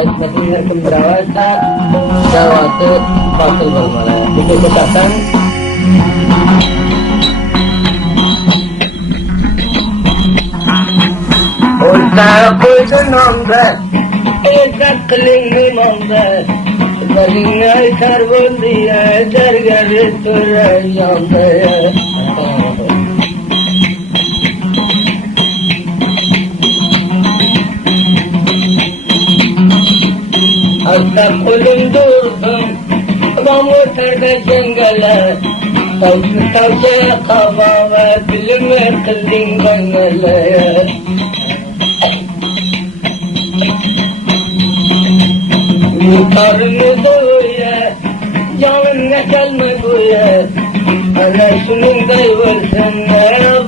Metin berawata jawatu fatul bermana. Itu katakan Ulta koydu namda, eza kılingni mamda. Balinay karbondiya, dergari tura yanda. Hasta kulum durdum, mamutlarda jengala. Tavşaya kava ve bilime kıldın bana. Karnı doya, canına gelme goya. Ana şunun dayvırsan,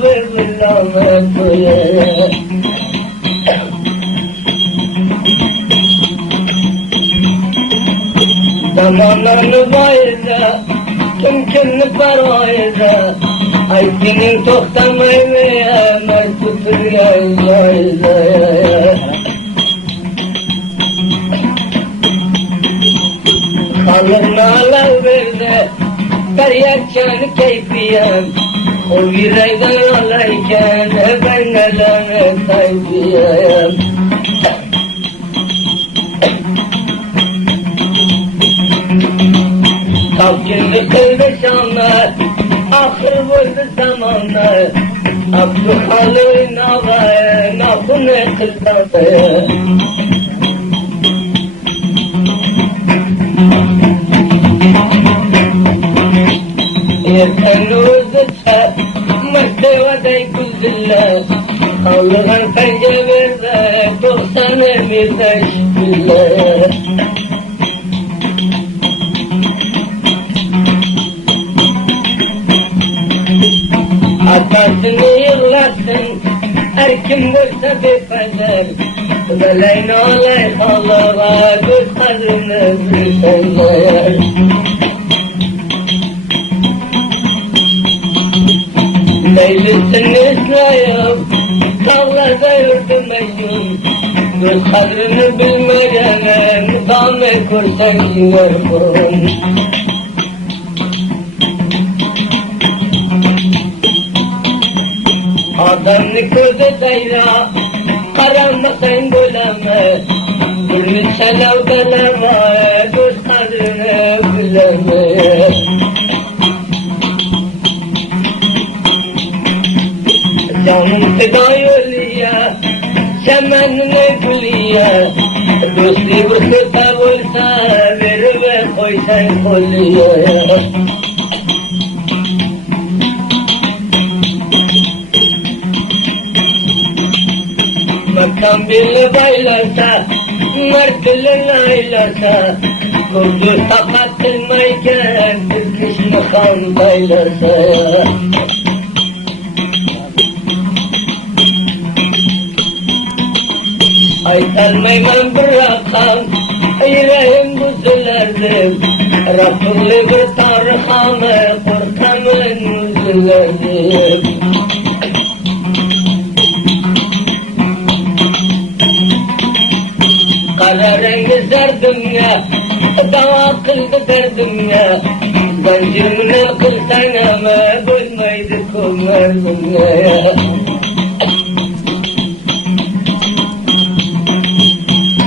bir bilame koya. Zamanlarını bayırda, kimkinli parayda. Aytinin toxtamaymaya, men tutur yayla. Kalırna alar verdi, karyakçan keyfiyem. O yüreğden alayken, ben neden kaybiyem. Tavkindi kıldı şanlar, ahır buldu zamanlar. Abdülhalı'nın ağaya, nakını kıldadı. Yerten uzatsa, mıhtevada kuzdilla. Kavluğun penceverde, 90 emirde şükürler. Atasını yırlatsın, her kim bulsa bir peder. Veleyn olay Allah'a, göz kadrini bilsenler. Leylisini İsrail, dağlarda yurdu mecnun. Göz kadrini bilmeyene, mukame kursan yer kurun. Adamını gözü dayra, karanlıktan güleme. Gülmüş selav deleme, göz kadrini bileme. Canım feda yolluya, semenine gülüya. Dostu bir kıta olsa, verve koysan kolluya. Makam bile baylarsa, mertlerin aylarsa. Kurdu sakatılmayken, Türküş makam baylarsa. Aytalmayman bir rakam, yüreğim buzulardım. Rabbimli bir tarihame, korkamın buzulardım. Kara rengi zerdimle, dava kıldı derdimle. Zincirine kılsan ama, bulmaydı kumardımle.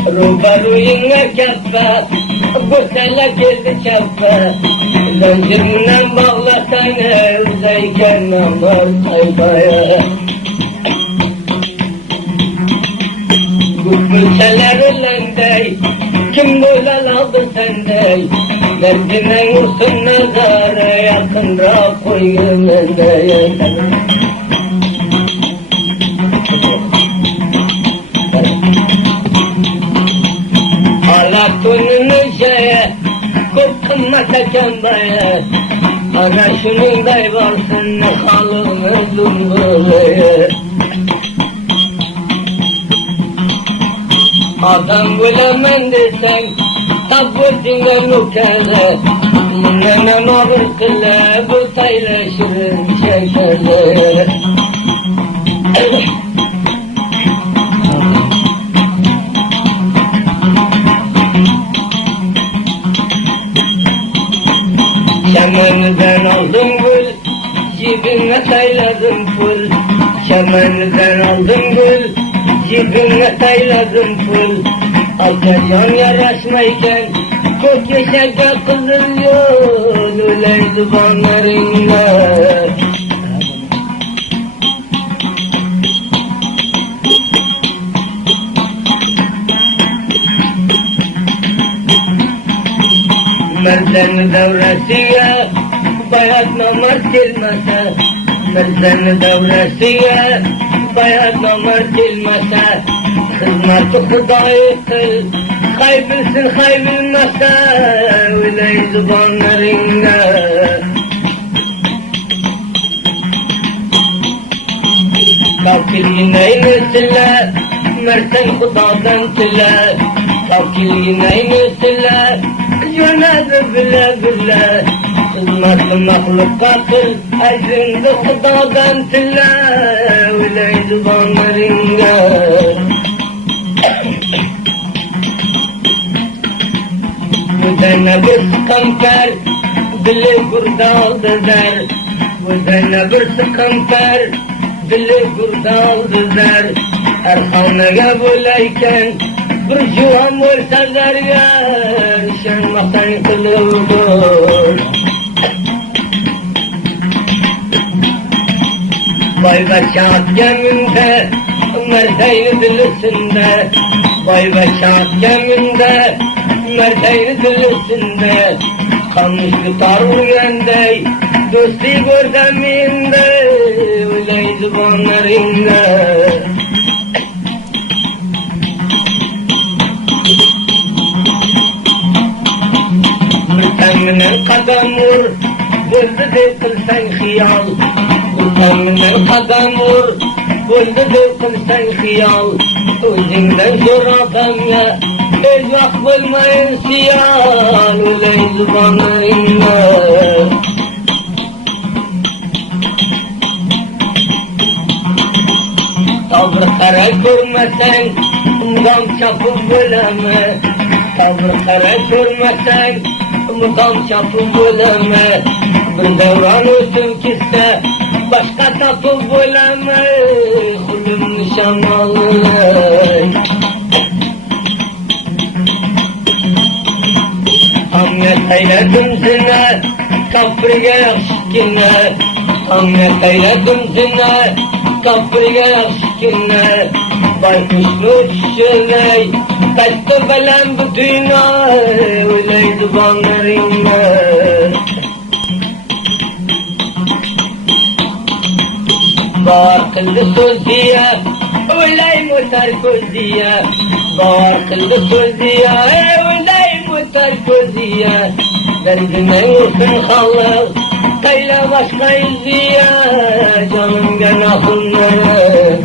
Rubaruyuna kappa, güzelle geldi çappa. Zincirinden bağlasana, uzayken namar saybaya. Gülseler ölendey, kim böyle aldı sendey. Derdine vursun nazara, yakınra koyun endey. Alatunun şeye, korkmasa kembaya. Ana şunun dayvarsın, halını dumbulaya. Adam bilemem desen, tabbutine nukele. Nene mağırtile, bu paylaşırım şekele. Gönlüden aldım gül, cibime sayladım pul. Alçacan yaraşmayken, çok yaşa kızıl yol, öyle zubanlarınla. Merdan davrasiye, bayat namar silmese. Merdan davrasiye, bayat namar silmese. Hizmet-i Hudayı kıl, kaybilsin kaybilmese, öyle zubanlarında. Kafir yine sile, mersen Hudadan sile. Kafir yine sile, yönedir bile bile. Hizmet-i mahluk kakıl, ecrinde Hudadan sile, öyle zubanlarında. Müdene bir sıkıntılar, dili burada aldı der. Müdene bir sıkıntılar, dili burada aldı der. Erhanlığa böyleyken, bir civan olsa derler, şen makan kılılır. Vay be şahat geminde, merdeyni dilisinde. Vay be şahat geminde, merdeyni dilisinde. Kanmış tutar uyandey, dosti gördeminde, öyle zubanlarında. Mürteminen kadam vur, buldu de kılsan hiyal. Mürteminen kadam vur, buldu de kılsan hiyal. Özünden zor adam ya, hiç vak bulmayın siyal, öyle zubanlarında. Tavrı kara görmesen, mudam çapı böleme. Tavrı kara görmesen, mudam çapı böleme. Bir devran olsun kisse, başka tapı böleme. Kulüm nişanlı. Hamlet eyledim zine, kafirge yakşikine. Hamlet eyledim zine, kafirge yakşikine. Baykuşlu uçuşunay, kaçtı belen bu dünya, öyle zubanlarına. Bağır kıldı söz diye, öyle muhtar söz diye. Bağır kıldı söz diye, öyle muhtar söz diye. Derdine vursun halı, kayla başka izdiye, canım günahınları.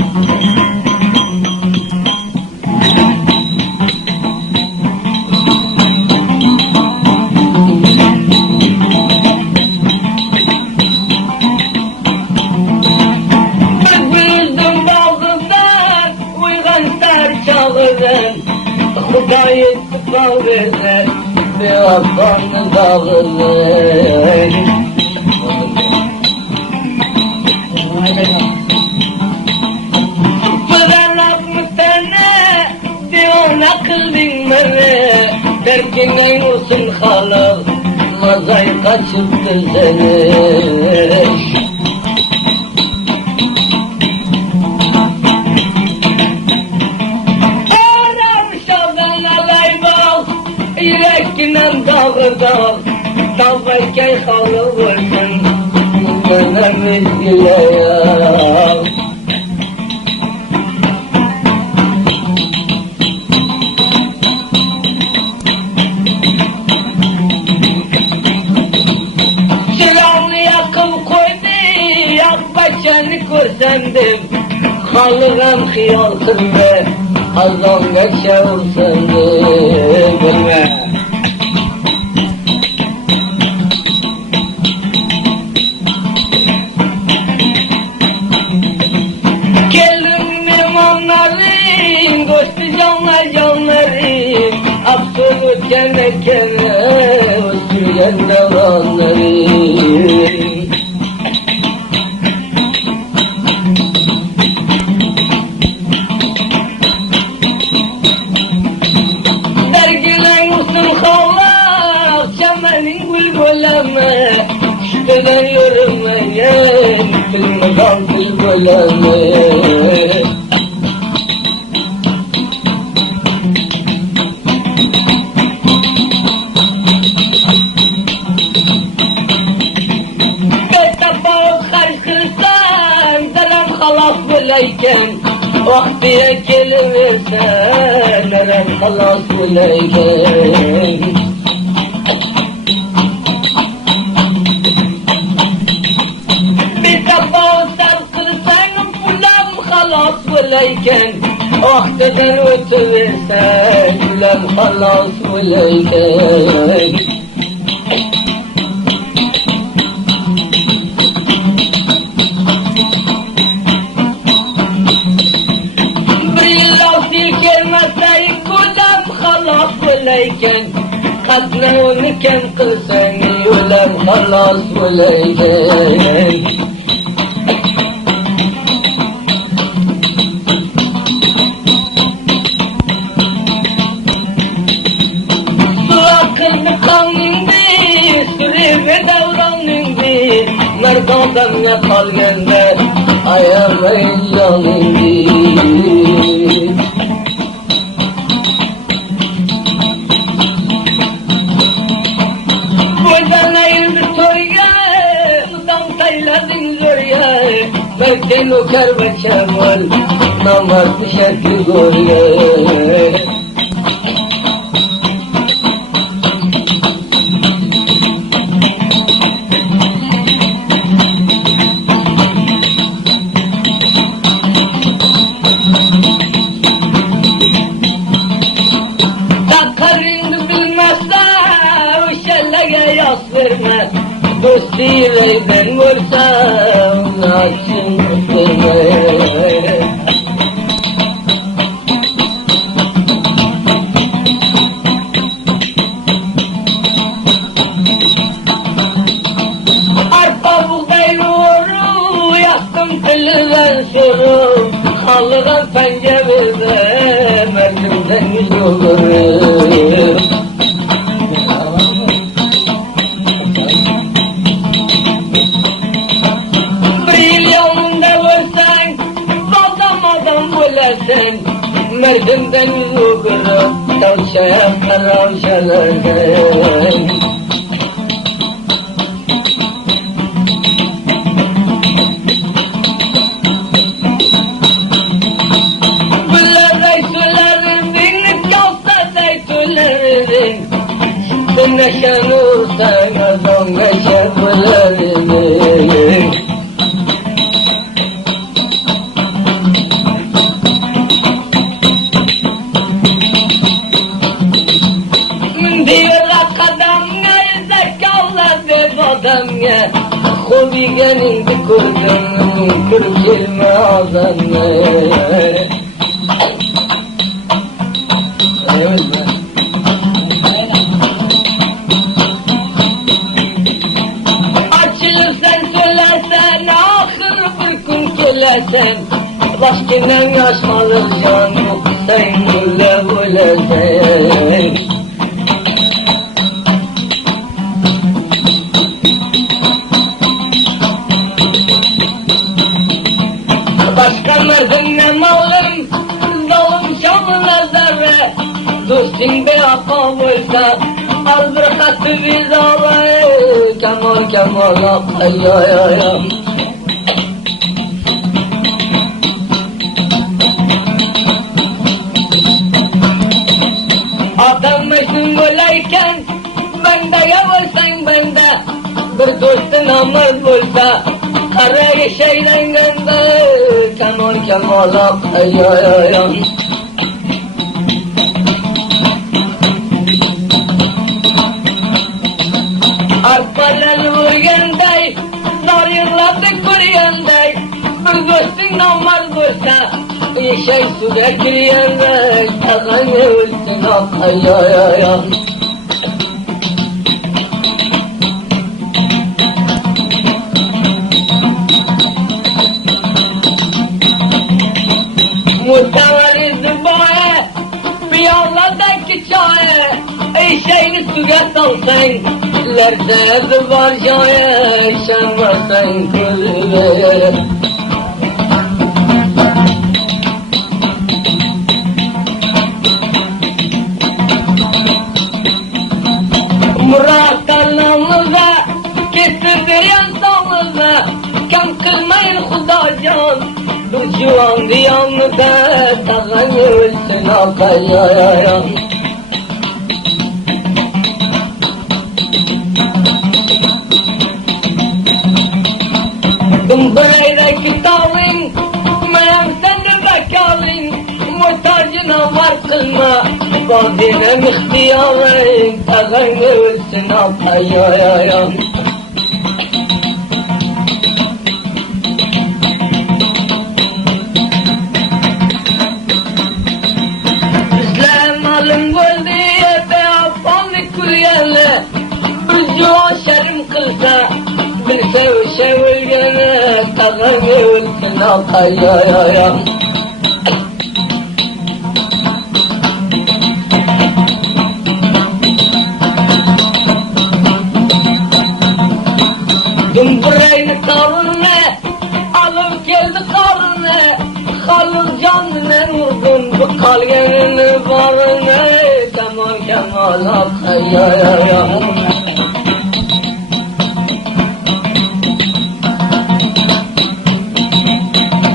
Hudayı tıkla verler, bir afanı dağılır. Fıralak mı sana, diyon kıldın bana. Terkinden olsun halı, mazay kaçıptı seni. Yürekinen dağı dağ, dağbayken halı vursun, dönemiz bile ya. Silahlı yakıp koydu, yak başını görsendim. Halıgan hıyal kırdı, azam geçe vursandım. Bilme. Gelin limanların, koştu canlarım. Absolut kene kene, sürgen devranlarım. gül boleme Şüpheden yorulmayın Filmi kalkıl boleme Bulayken vaktiye geliversen nerem halas bulayken bir kapağı sarkırsan bulam halas bulayken vaktiden ötüversen bulam halas bulayken bulayken Kadna onu kem kılsan Yulam halas bulayken Su akıllı kanındı Sürü ve davranındı Merdandan ne kalgende Ayamayın yanındı Merten ukar ve çamal Namaz şekli gorye Takarını bilmezse Uşelleye yas verme Dostiyle ben vursam açın kırmaya Arpa buğday yoğuru yaktım kılıdan soru Halıdan pencerede merdimden yüz olur Merdimden yuguru Tavşaya karavşalardan Güller suların dinlik kalsa zeytülerin Sen neşen olsan azam neşe bulerin Kubigenin bir kurdun, kırık ilme ağzını Açılırsan söylesen, ahır bir gün söylesen Başkinden yaşmalı can yok, sen güle bulesen Başka merdinle malım, dalım şamına zerre Dostin be apa olsa, al bir hattı vizalı Kemal kemal ay ay ay ay Adam meşhur olayken, bende yavaşsan bende Bir dostun amel olsa Kara şeyden gönde Kemal kemal ay ay ay ay Arpalar vurgandey Zor yılladık kuruyandey Bir dostun namaz olsa şey suda giriyandey Tağan ölsün ay ay ay ay Mutavariz boya Piyaladaki çaya Eşeğini suya salsan lerzet var şayet şemvasen kulübe. Murat kanalımıza getirdi yansağımıza, kam kılmayın Hudacan, Ducuan diyanlıda tağın ölsün akayayayan. Dumbrayla kitabın, meğem sen de bekalın, muhtacına var kılma, bazinem ihtiyarın, tağın ölsün akayayayan. İslam alım goldi ebe afanlık kuyele, Rücu şerim kılsa, bilse o şevülgene, tağın ölsün akayayayan. Dumbraylı karnına, alıp geldi karnına, Halil canına vurdun bu kalyenin varına, Kemal Kemal akayayayan.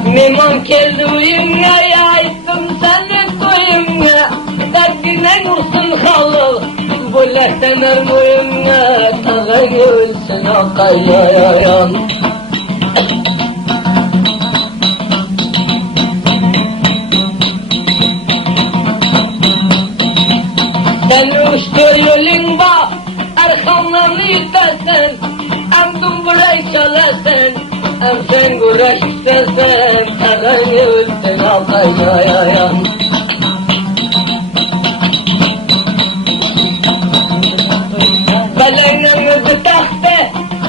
Mimam geldi uyumuna, yaktım seni koyumuna, Derdine vursun Halil, bu lehtener boyumuna, Tağın ölsün akayayayan. Sen uçtur yolun bak, arkamdan itersen, em dumbrayı çalarsan, em sen güreş istersen, Tağın ölsün akayayayan. Belenimizi tahtı,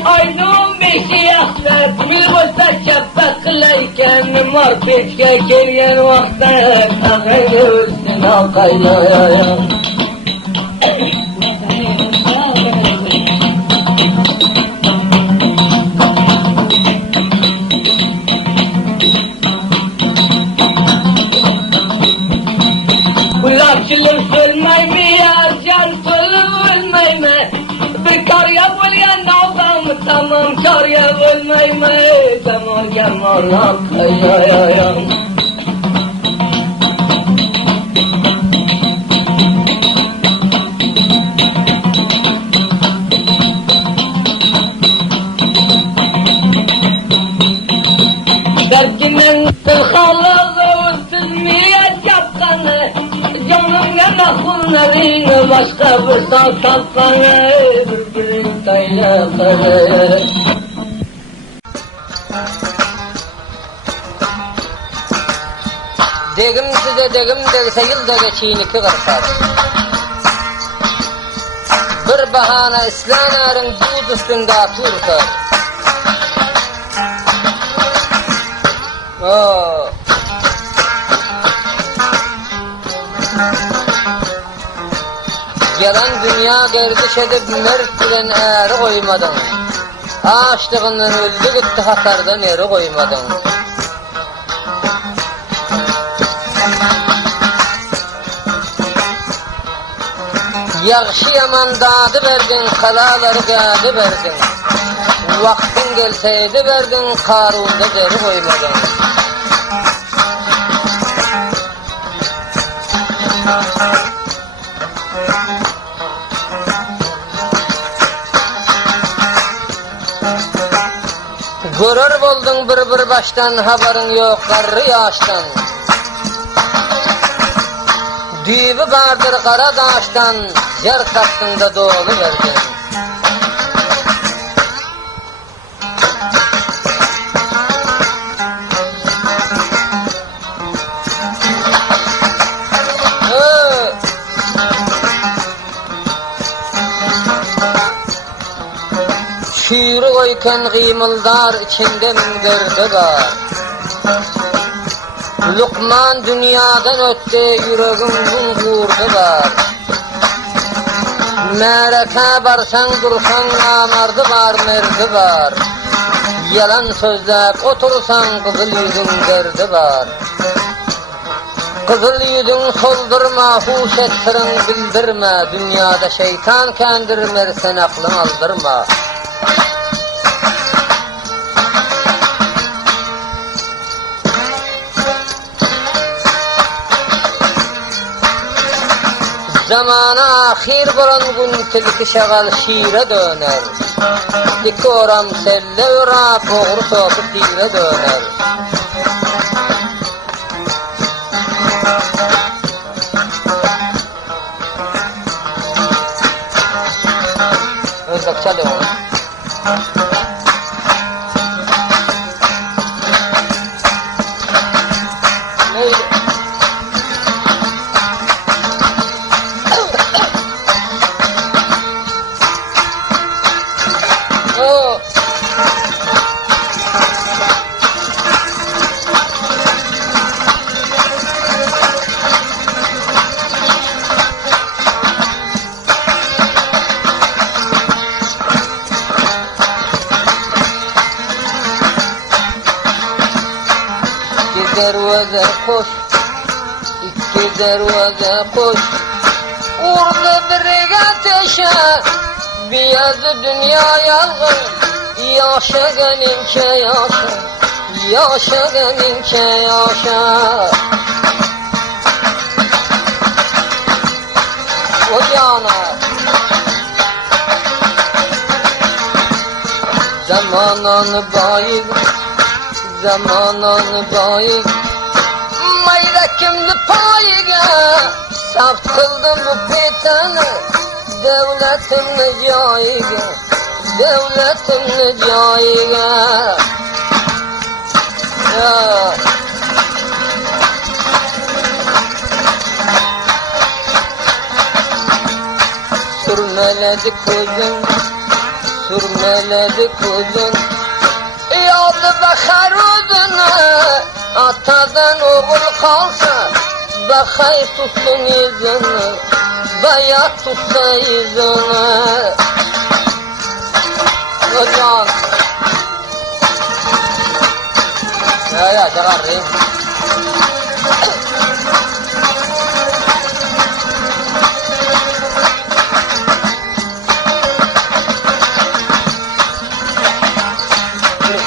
aydın beşi yaktı, Bilbosta çapta kılayken, Marpeçke gelgen vakti, Tağın ölsün akayayayan. Kulakçılım sölmey mi ya, can sölüm ölmey mi? Bir karya bulyan dalgam, tamam karya ölmey mi? Kemal Kemal akayayayan. Derdinden kılhalı, süzmeye çapkanı, Canım ne mahkumlarını, başka bir sağ sapkanı, Bülbülün kaynakarı. Degim size degim degse yılda geçiyin iki kırkar. Bir bahana İslam'ın duz üstünde aturkar. Yalan dünya gerdiş edip mert bilen eri koymadın. Açlığından öldü gitti hatardan eri koymadın. Yaxşı yaman dadı verdin, kalaları gadı verdin. Vaktin gelseydi verdin, karunda deri koymadın. Görür boldun bir baştan, haberin yok karrı yaştan. Düğümü vardır kara dağıştan, yer kastında doğulu verdin. Şiiri koyken gıymıldar, içinde minderdi var. Lukman dünyadan ötte, yüreğim bun kurdu var. Mereke barsan dursan namardı var merdi var. Yalan sözlep otursan kızıl yüzün derdi var. Kızıl yüzün soldurma, huş ettirin bildirme. Dünyada şeytan kendirmer, sen aklın aldırma. Zamana ahir bolan gün tilki şagal şiire döner. İki oram selle ura, boğru soğutu dire döner. Özbek çalıyor. Neydi? Oh. Dervaze koş, iki dervaze koş. Vurdu bir ateşe, biyazı dünya yalgın. Yaşa gelince yaşa, yaşa gelince yaşa. O yana zamanın bayı, zamanın bayı. Mayrakimdi payiga, saf kıldım bu petani. Devletimni joyiga, devletimni joyiga. Sürmeledi ko'zim, sürmeledi ko'zim. Yoldu bakar oduna, atadan oğul kalsa. Bakay tutsun yüzünü, bayat tutsa yüzünü. Hocam. Ya çağırayım.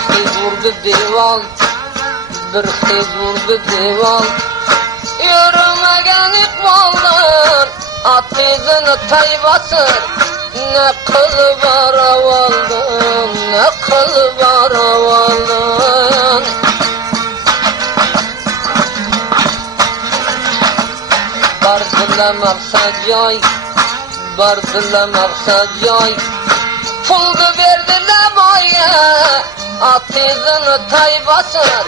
Bir vurdu divan, bir vurdu divan. Yürümegen ikbaldan, at izini taybasın. Ne kıl var avaldın, ne kıl var avaldın. Bardıla maksad yay, bardıla maksad yay. Puldu verdiler boya, at izini taybasın.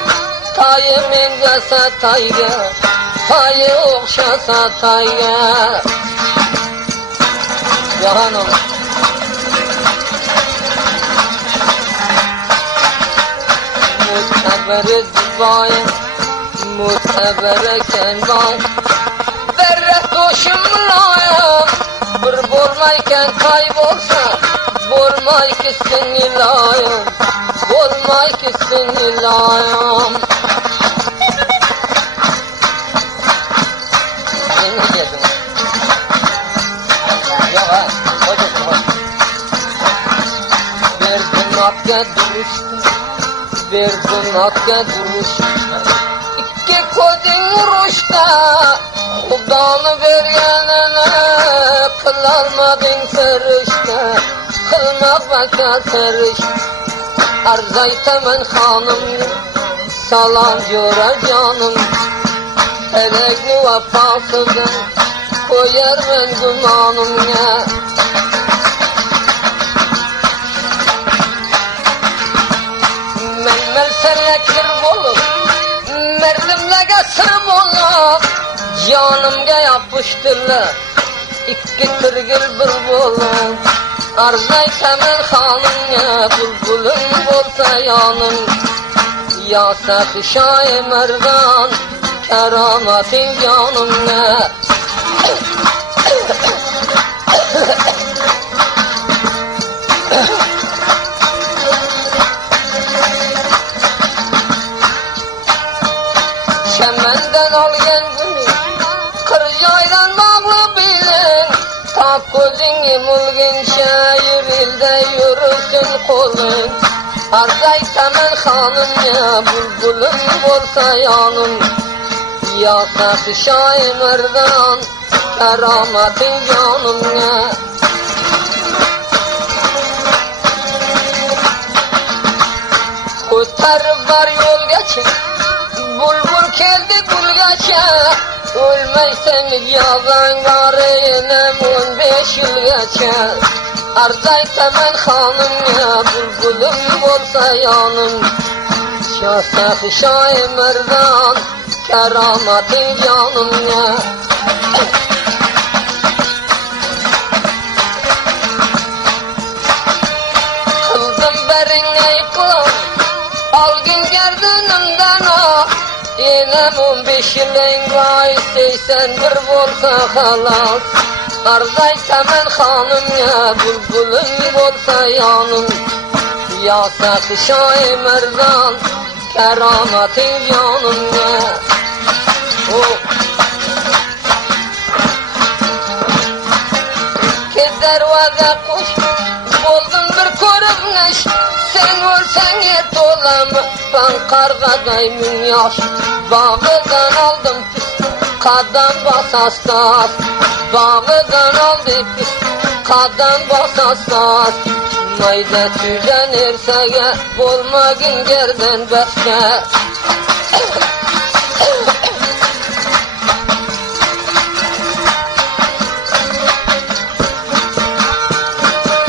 Tayı mingese tayga, tayı okşasa tayga. Ya hanım. Mutabere zibay, mutabere kenbay. Berre doşum layam, bir bolmayken kaybolsa. Bolmay ki seni layam, bolmay ki seni layam. Ne diyordun? Yok ha, hocam hoş. Verdin hakka duruştu, verdin hakka duruştu. İki kodin vuruşta, Hudanı vergenene kılalmadın ferişte. Kılmak vaka ferişte. Arzaytemen hanım, salam göre canım. Erekli vefasızım, koyar ben gümanım ya. Men melselektir bolup, merdimle gasır bolup. Canımga yapıştırlar, iki kırgıl bir bolup. Arzaytemen hanım ya, bulbulun bolsa yanım. Ya satışay merdan, keramatin canım ne. Bak gözünü mulginçe yürülde yürüsün kolun. Arzaysa men hanım ya bulbulum olsa yanım. Yasat şaimirdan kerametin canım ya. Kurtarıp var yol geçin. Bulbul geldi gül geçe. Ölmeysen yazan garı yine 15 yıl geçe. Arzaysa men hanım ya bulbulum olsa yanım. Şahsat şaimirdan kerametin canım ya. Kıldım berin eyklım, al gün gerdanımdan o. Yine 15 yılın var, 81 olsa halas. Arzaysa men hanım ya bulbulum olsa yanım. Yasak şaimirdan kerametin canım ya. Keder vaza kuş buldum bir körümneş. Sen ölsen et olam ben kargadayım yaş. Bağıdan aldım pis kadam basastas. Bağıdan aldım pis kadam basastas. Mayda tüden ersege bolmagın gerden başka.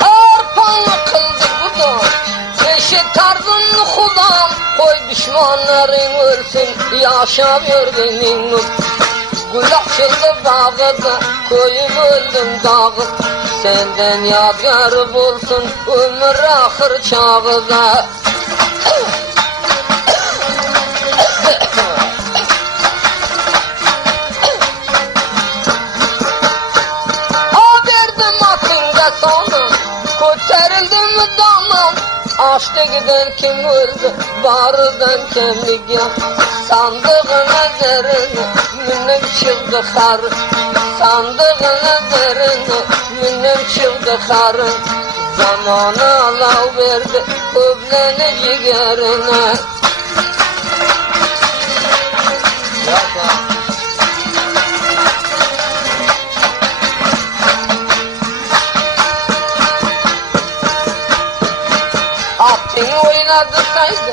Arpanı kıldı bu da eşit tarzını Hudam. Koy düşmanların ölsün yaşamıyor benim. Gül açıldı bağıda koyup öldüm dağı. Senden yadigar bulsun ömür ahır çağıda. Verdim atınca sana, koterildim mi damam. Açtı giden kim öldü, barıdan kemlik ya. Sandığın ezerini, minnim çıktı karı. Sandığın ezerini, minnim çıktı karı. Zamanı alav verdi, köbleni ciğerine. Atın oynadı saydı,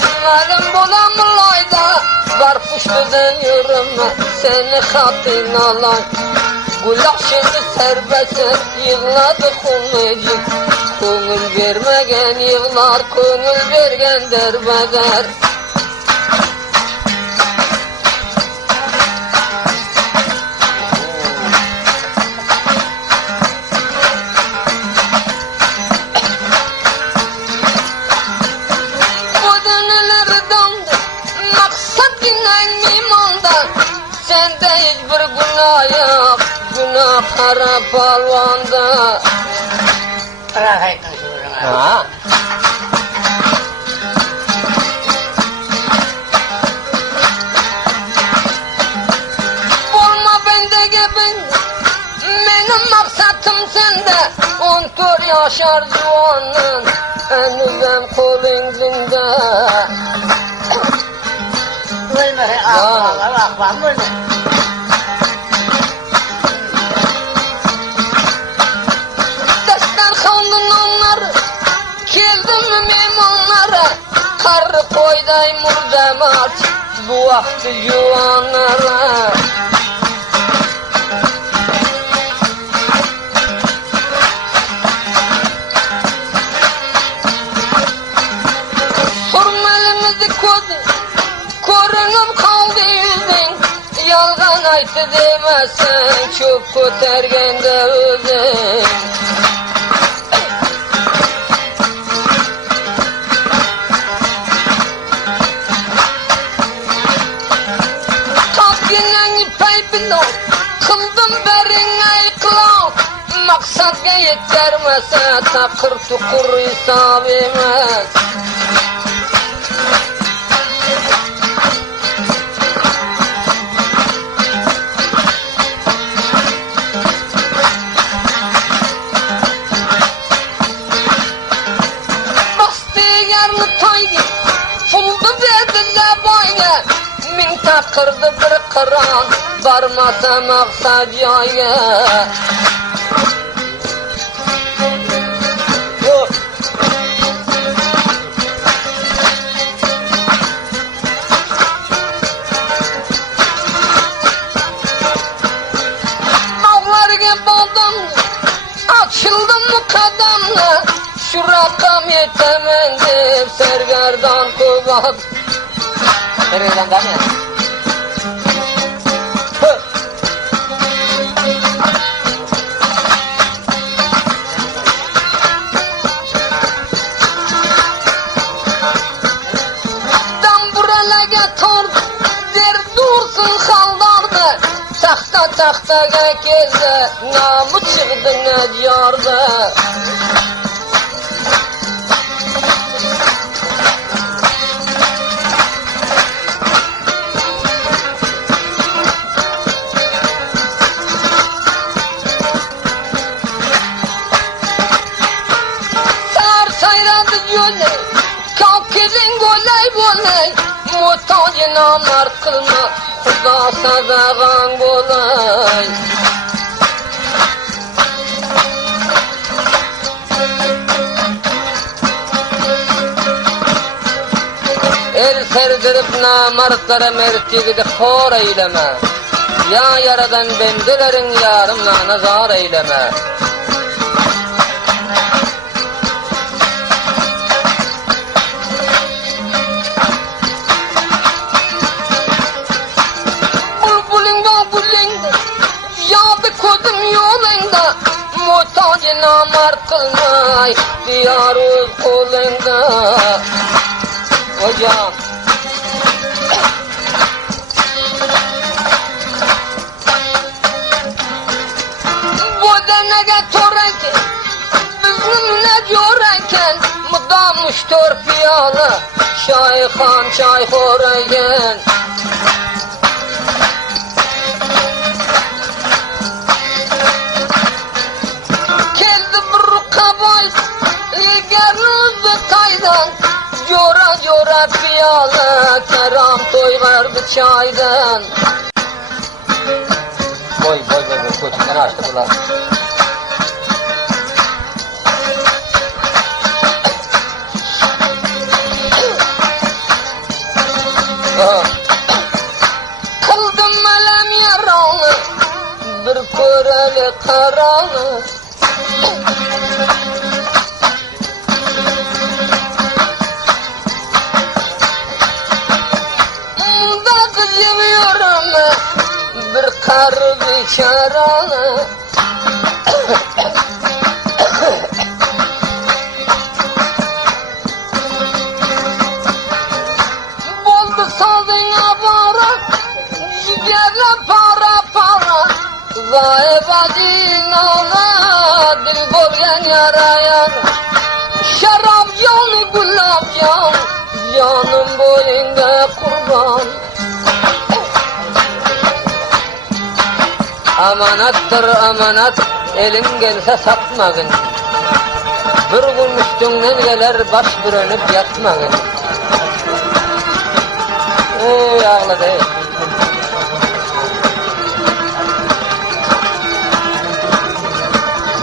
günlerim bulamılayda. Var puştudan yürüme, seni hatın alay. Gülak şimdi serbest yığladı kumecik. Könül vermegen yığlar, könül vergen derbeder. Bu dönelerden maksat dinen imanda. Sende hiçbir günah yok, günah kara palvanda. Ha? Olma bende gibi, benim maksatım sende. 14 yaşar civanın, enizem kolun zinde. Ölme, aklan ölme. Destarxanın onları, geldim mi memonlara. Karı koyday murdam aç, bu vakti yuvanlara. Surmelimizi kodu, korunum kaldı yüzün. Yalgan aytı demezsen, çok kotergende özün. Kalkinen ipey bilon, kıldım berin ayıklan. Maksatga yetermese, takır tukur hesap emez. joya min takırdı bir kıran varmasa maksad joya açıldım mı kadamla şu rakam yetemem deyip sergerdan kubat sergerdan da mı ya? Dan buralara tor der dursun hallarda tahta geldi namı çıktı ne diyordu sar sayradı yöne kalk edin golay muhtacı namar kılma Xudo sadağan bolay El serdirip namartlara mertigidi xor eyleme Ya yaradan bendilerin yarımla nazar eyleme muhtacı namart kılmay diyaruz kolunda hocam bu denege torrenki bizimle diyorken mıdamış torpiyalı şayhan çay horayken Jora piyalı karam toy vardı çaydan Boy koçundan açtı bunlar Kıldım melem yaralı bir köreli karalı bir karı biçaralı Boldu saldın avarak Cigerle para Zahibadin ağla Dil bolgen yarayan Şarap canı gulab can Canım boyunda kurban Amanattır amanat elin gelse satmagın Bir gün üstünden geler baş bürünüp yatmagın Ey ağladı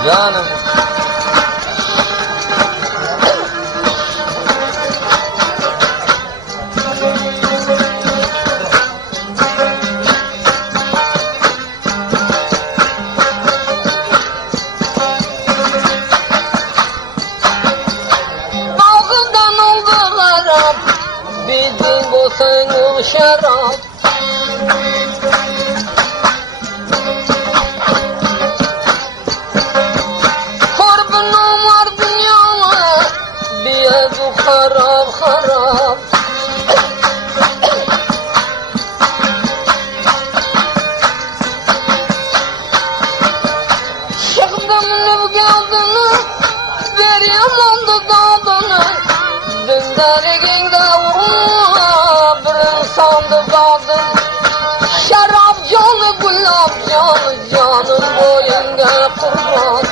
Canım sen ol şarap Korbunum var dünyama Biyedu harap Çıktım nüvgadını Veriyem ondu dadını Dündarigin sandı kaldım Şarap canı gulab canı Canım boyunda kurban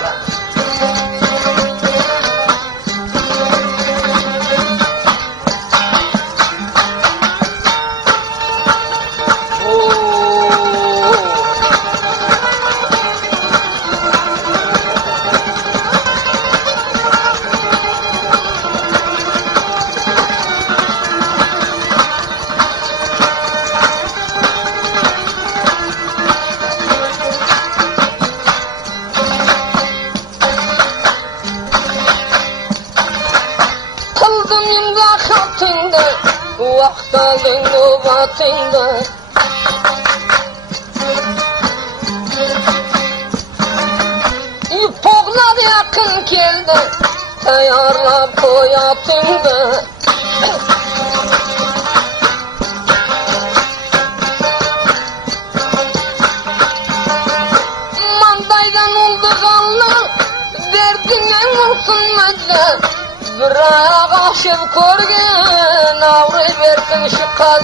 nöbetinde, vakt aldın nöbetinde. İpoklar yakın geldi, tayarlap koyatında. Mandaydan oldu kanlı, verdin en olsun medle. Bırak aşıp korgen, avri verdin şu kaz.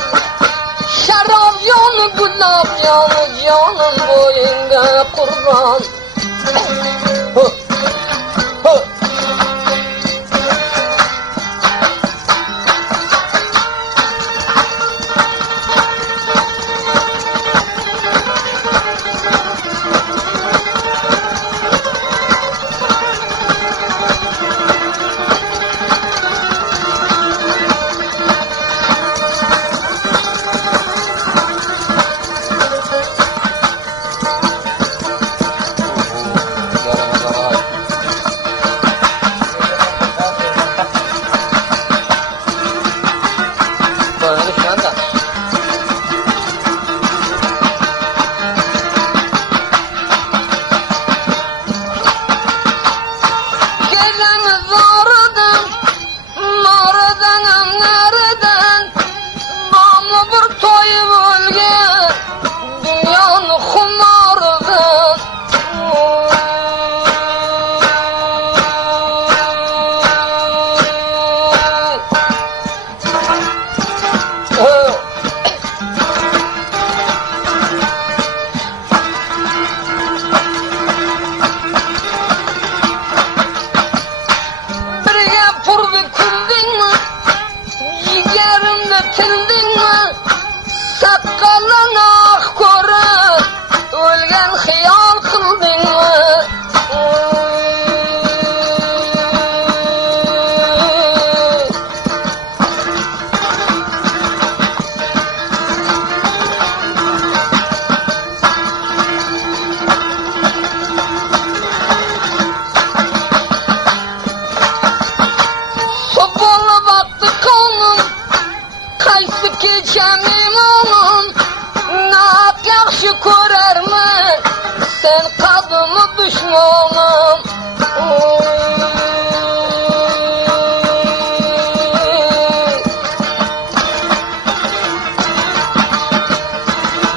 Şarap yanı, gülap yanı, canım boyunga kurban.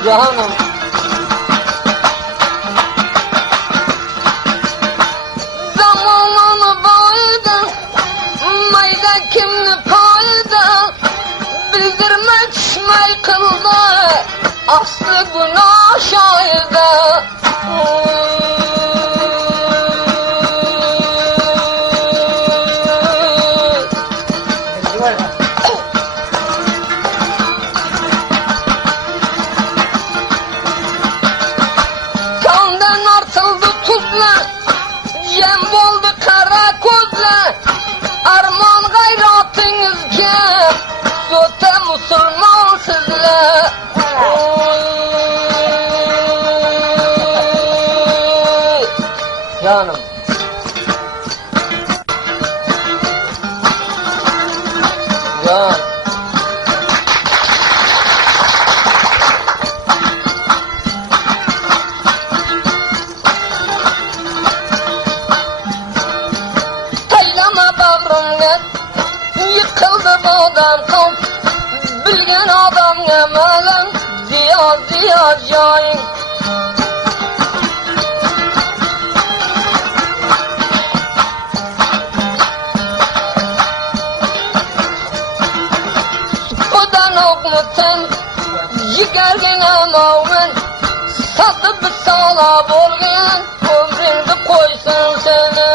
Cahanım. Zamanını bayda, mayda kimni payda, bildirmek şmay kıldı, aslı günah şayda. Arman gayratınızca Göte Müslüman sizle Canım Can yıkıldı bağdan kalp bilgen adam emelen ziya cayın odan okmuten yigergene mavmen satıp sağla bolgen ömründe koysun seni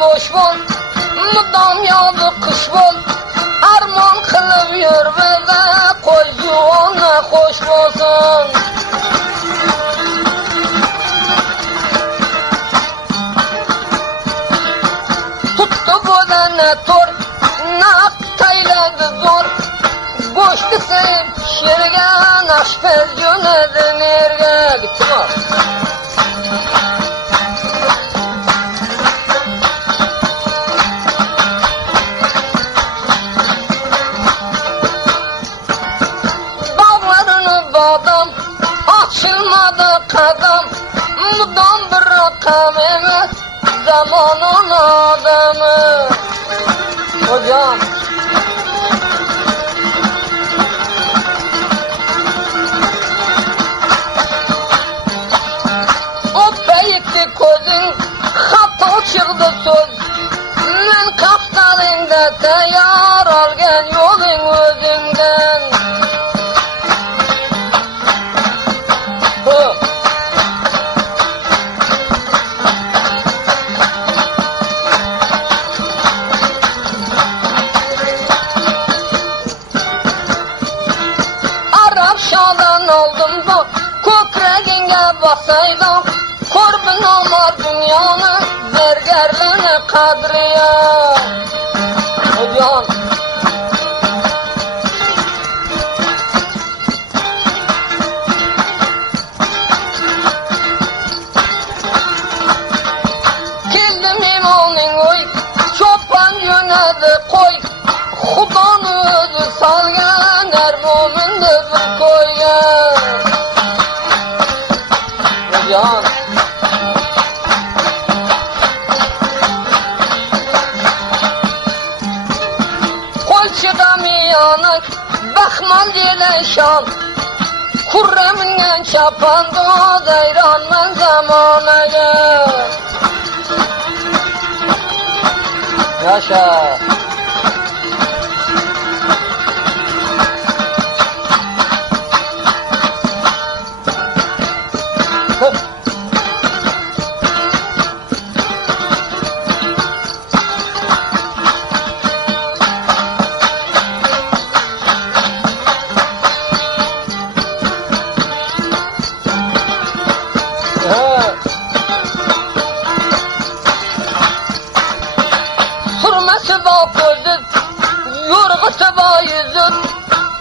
boş bol, mudam yağdı kış bol, arman kılıp yürüme koyduğuna hoş olsun. Aşpez yönedi nerge gitti mi? Dağlarını badam açılmadı kadam, mudam bir rakam emes zamanın adamı. Hocam Beyikti közün, hatta çıktı söz. Men kaftalında tayar algen yolun özünden. Arap Şah'dan oldum da kökreğine basaydım. Korbun olmaz dünyanın zergerliğine kadriye. Hocam Kildim imanın oy, çopan yönedi koy. Hudanı özü salgan her müminde bir koya. Hocam Çıkamayanık bakman dileşan Kurrem'den çapan doz eyranman zamanaya. Yaşa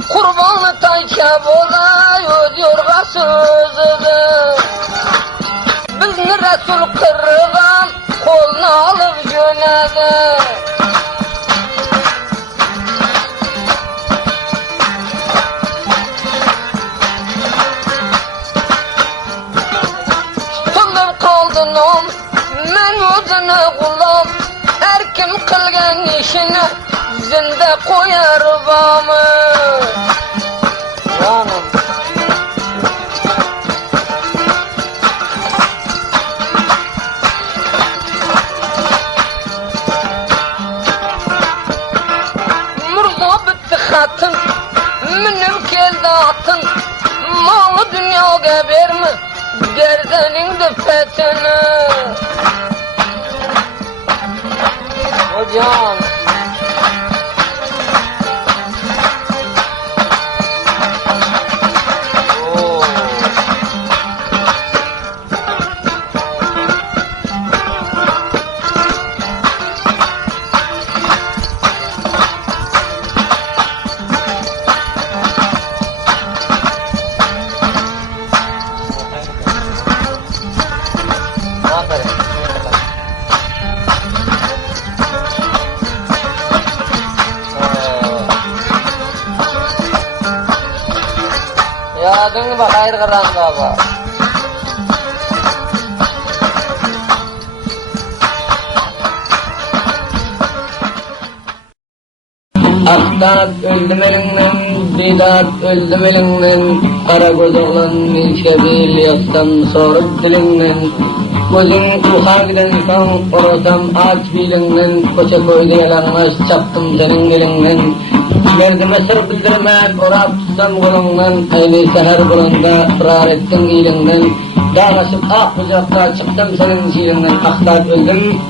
kurbanlı tayka bolay öz yorgası özüdür. Bizni Resul kırıgan koluna alıp yönedi. Tutulup kaldın om, men özüne kulam. Her kim kılgan işini zinde koyar bamı. Canım Murda bitti hatın, minib keldi atın. Malı dünyaga bermi, gerdenin düfetini. Hocam Yadın bak hayır kıran baba. Aktat öldüm elinden, bidat öldüm elinden. Kara göz oğlan milşebil yapsam sorup dilinden. Gözün uha giden son orasam aç bilinden. Koça koyda yalanmaz çaptım senin dilinden. Gerdime sır bildirmez orap tutsam kolundan. Ayli seher bulanda ısrar ettin ilinden. Dağlaşıp ah bucakta çıktım senin şiirinden. Aktat öldüm,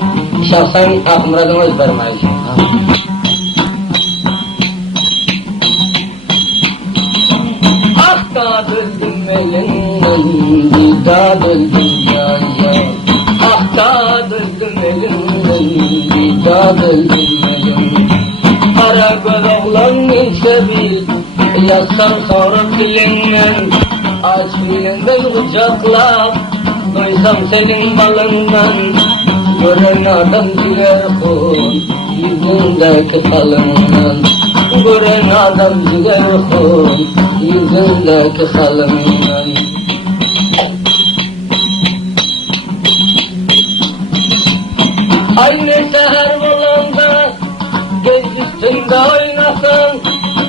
şahsen ah muradın öz vermez. Aktat öldüm elinden, bidat öldüm ya. Aktat öldüm elinden, bidat öldüm ya. Kara göz oğlan milşebil Yazsan sonra dilinmen, aç dilinden kucaklap, doysam senin balından, gören adam ciğer kun, yüzündeki falından. Gören adam ciğer kun, yüzündeki falından. Aynı seher bolanda, gez üstünde oynasın,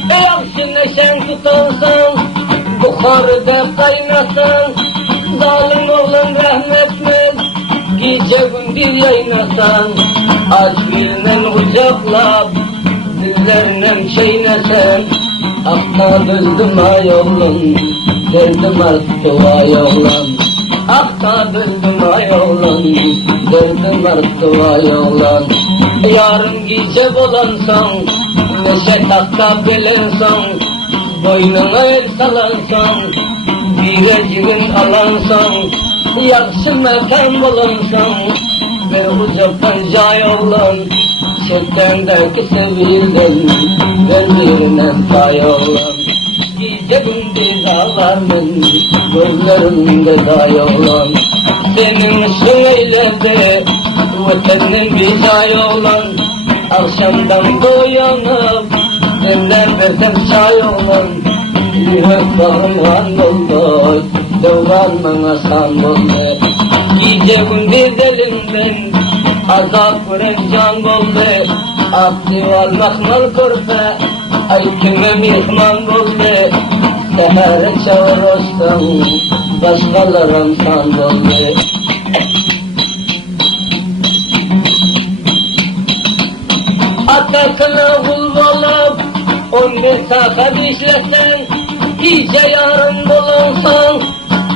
yakşı neşen tutansın, buharıda kaynasın. Zalim oğlan rahmetmez, gece gündüz yaynasın. Aç birinen kucaklap, dillerinden çeynesen. Akta bildim ay oğlan, derdim arttı ay oğlan. Akta bildim ay oğlan, derdim arttı ay oğlan. Yarın gece bolansan, neşe takta belensan, boynuna el salansan, bireciğin alansan, yakşı mekan bolansan, bir ucaptan cay oğlan, çöktendeki sevilden, birbirinden pay oğlan. Gece gündüz ağlarım, gözlerimde day oğlan. Senin ışın eyledi, vatanın bir cay oğlan. Akşamdan doyanıp, demler versem çay oğlan. Yürek bağırman oldu, devran bana san oldu. Gece gündüz elimden, azap gören can oldu. Aklı almak mal körpe, ay kime mihman oldu. Seher çağır olsam, başkalarım san oldu. Atakına kul olup, 11 saat işlesen, iyice yarın bulunsan,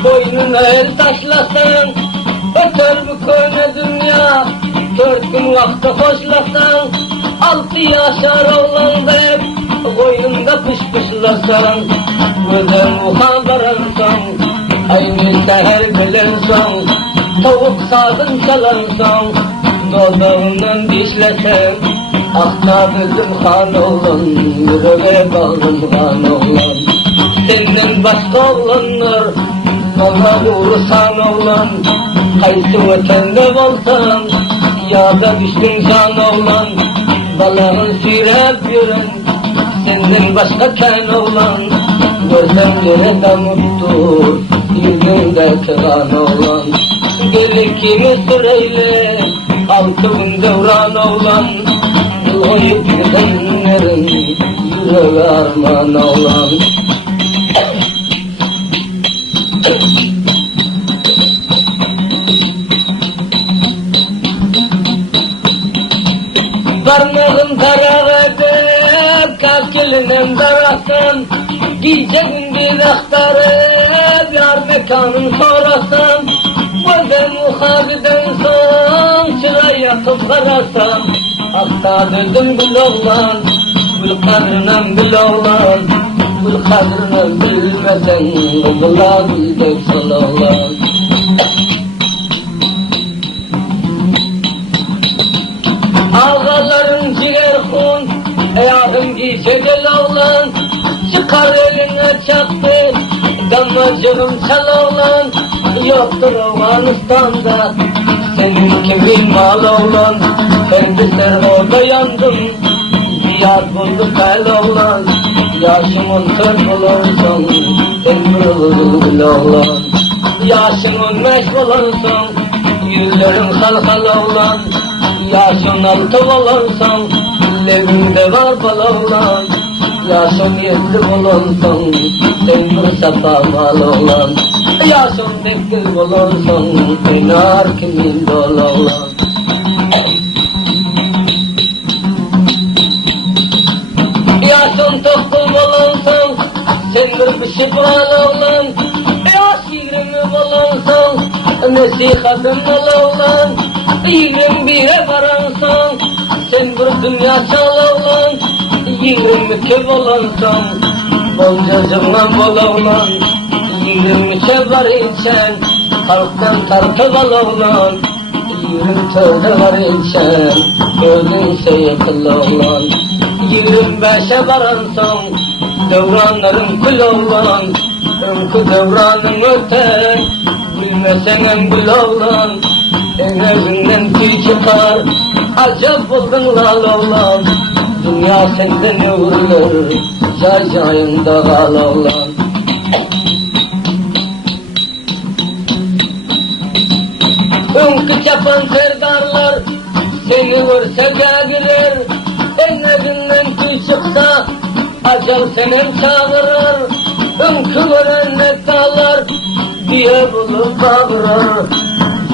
boynuna el taşlasan, öter bu köyne dünya, 4 gün vakti hoşlasan, 6 yaşar oğlan deyip, boynunda pışpışlasan, gözden muhaberensan, aynı seher bilensan, tavuk sazın çalansan, dodağından dişlesen, akta bildim han oğlan, yüreğe bağlım han oğlan. Senden başka oğlanlar, bana vurursan oğlan, kaysı vatanda olsan, ya da düştün can oğlan, balağın sürep yürün, senden başka ken oğlan, görsem yere damıptur, yüzünde kıran oğlan. Gel ikimiz süreyle, 6 gün devran oğlan, oyup gidenlerin yüreği arman oğlan. Parmağım tarak edip, kakilinim darasın, gece gündüz aktarıp, yar mekanın sorasın. Gözden muhabiden son, çıra yakıp karasın. Akta dedim bil oğlan, bil kadrinen bil oğlan, bil kadrinen bilmesen, kızıla bildik sol oğlan. Ağaların ciğer kun, ayağın giyse gel oğlan, çıkar eline çaktı, damacığım çal oğlan, yoktur Afganistan'da, senin kimin mal oğlan, ben de servoda yandım, ziyad bulduk el oğlan, yaşımın tır bulursun, ömrüm oğlan, yaşımın meş bulursun, yüzlerim halhal oğlan, yaşın 6 bulursun, levimde var bal oğlan, yaşın 7 bulursun, sen bir safa mal oğlan, yaşın 8 bulursun, inar kimin dol oğlan. Yaşın 9 bulursun, sen bir şifral oğlan, yaş 20 bulursun, nesihatın bol oğlan, 21'e varansan, sen bir dünya çal oğlan, 22 bulansan, bolcacığından bol oğlan, 23'e var içen, halktan tartı bol oğlan, 24'e var içen, gördünse yıkıl oğlan, 25'e varansan, Devranlarım kul oğlan, ömkü devranım öter. Bilmesenem gül oğlan, evinden tüy çıkar. Acab buldun lal oğlan, dünya senden yoğurur. Cacayında kal oğlan. Ömkü çapan serdarlar, seni vursa girer. Evinden tüy çıksa, acab senem çağırır. Ömkü görenler dağlar, diye bulup bağırır.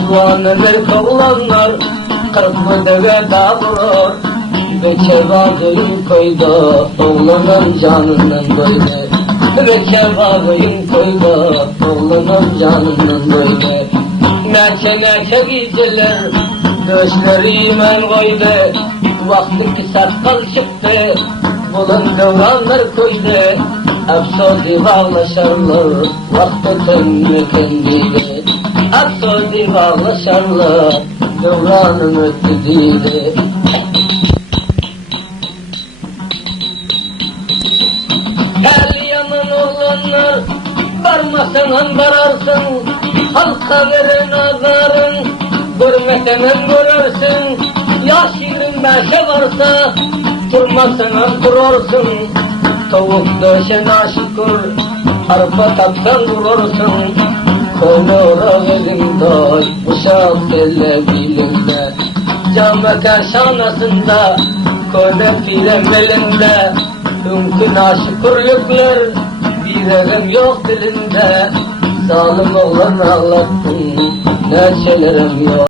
Zuvaneler kovlanlar, kırklı deve dağırır. Beçevadıyım koyda, oğlanım canından doydu. Beçevadıyım koyda, oğlanım canından doydu. Neçe neçe geceler, döşlerime koydu. Vakti ki satkal çıktı, bulun devranlar koydu. Afsodi bağlaşarlar, vakti tönme kendiydi. Afsodi bağlaşarlar, devranım öttü değildi. El yaman oğlanlar, varmasan vararsın. Halka veren azarın, görmesenen görürsün. Yaş 25'e varsa, durmasan durarsın. Tavuk döşen aşıkır, arpa tapsan vurursun. Kone orak elimde, uşak elle bilimde. Came kaşanasında, kone pirem elinde. Mümkün aşıkırlıklar, bir evim yok dilinde. Zalim oğlan ağlattın, neçelerim yok.